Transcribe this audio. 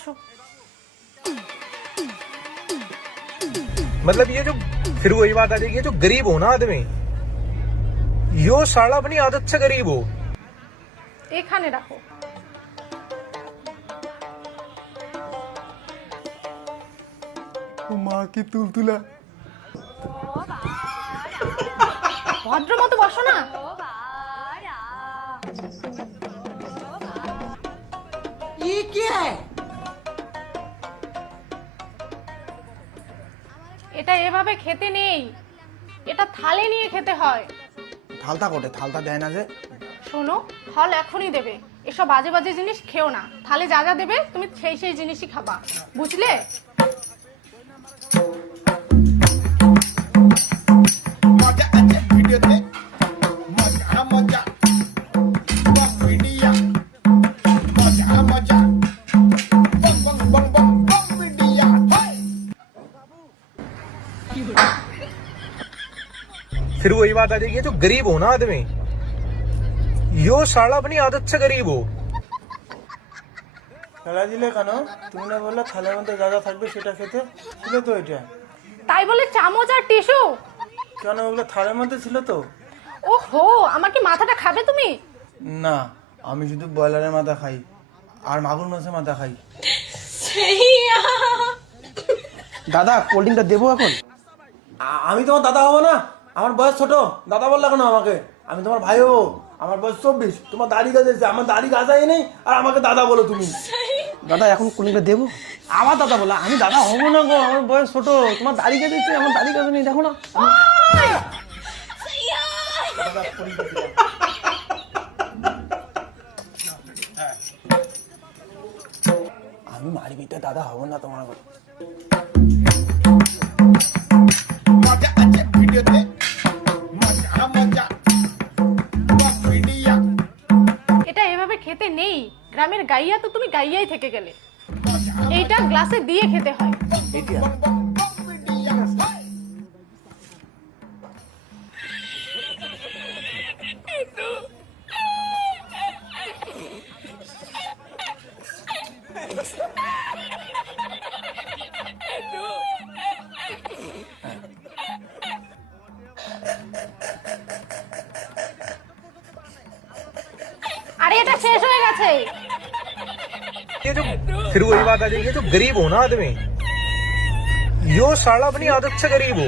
বসো। मतलब ये जो फिर वही बात आ जाएगी, ये जो गरीब हो ना आदमी, यो साला अपनी आदत से गरीब हो। এখানে রাখো। माँ की तुलतुला। ভদ্র মতো বসো না। ये क्या है? এটা এভাবে খেতে নেই, এটা থালে নিয়ে খেতে হয়। থালতা কোটে থালতা দেয় না যে। শোনো, ফল এখনই দেবে, এসব বাজে বাজে জিনিস খেও না। থালে যা যা দেবে তুমি সেই সেই জিনিসই খাবা, বুঝলে? फिर वही बात आ जाएगी, ये जो गरीब हो ना आदमी, यो साला अपनी आदत से गरीब हो। ফেলা দিলে কেন? তুমি না বললে থালের মধ্যে যা যা থাকবে সেটা খেতে ছিল তো এটা। তাই বলে চামচ আর টিস্যু? কেন, ওগুলো থালের মধ্যে ছিল তো। ওহো, আমার কি মাথাটা খাবে তুমি? না, আমি শুধু ব্রয়লারের মাথা খাই আর মাগুর মাছের মাথা খাই। দাদা কোল্ড ড্রিঙ্কটা দেবো এখন? আমি তোমার দাদা হবো না? আমার বয়স ছোট, দাদা বললা কেন আমাকে? আমি তোমার ভাই হবো, আমার বয়স 24, তোমার দাড়ি গাছেছে, আমার দাড়ি গাছাই নেই আর আমাকে দাদা বলো তুমি। দাদা এখন কোল্ড ড্রিঙ্কটা দেবো? আমার দাদা বলা, আমি দাদা হবো না গো, আমার বয়স ছোট, তোমার দাড়ি গাছেছে, আমার দাড়ি গাছে নেই, দেখো না। আমি মারি বিতে দাদা হবো না তোমার কথা। এটা এভাবে খেতে নেই, গ্রামের গাইয়া তো তুমি গাইয়াই থেকে গেলে। এইটা গ্লাসে দিয়ে খেতে হয়। আরে এটা শেষ হয়ে গেছে। ये जो फिर वही बात आ जाएगी, ये जो गरीब हो ना आदमी, यो साला अपनी आदत से गरीब हो।